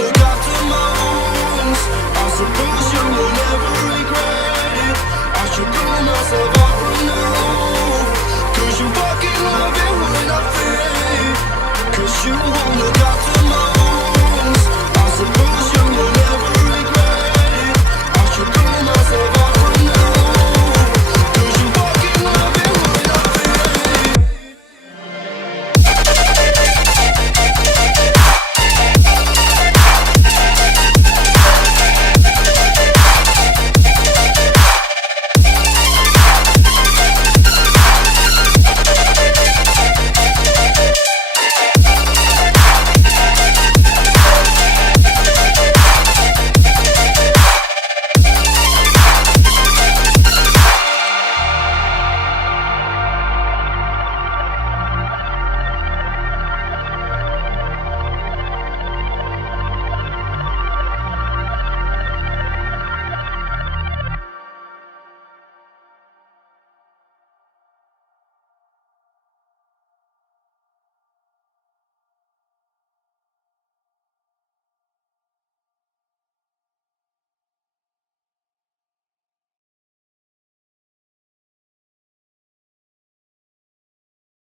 look after my wounds. I suppose you will never regret it. I should throw myself out from the roof, 'cause you fucking love it when I fade. 'Cause you won't look after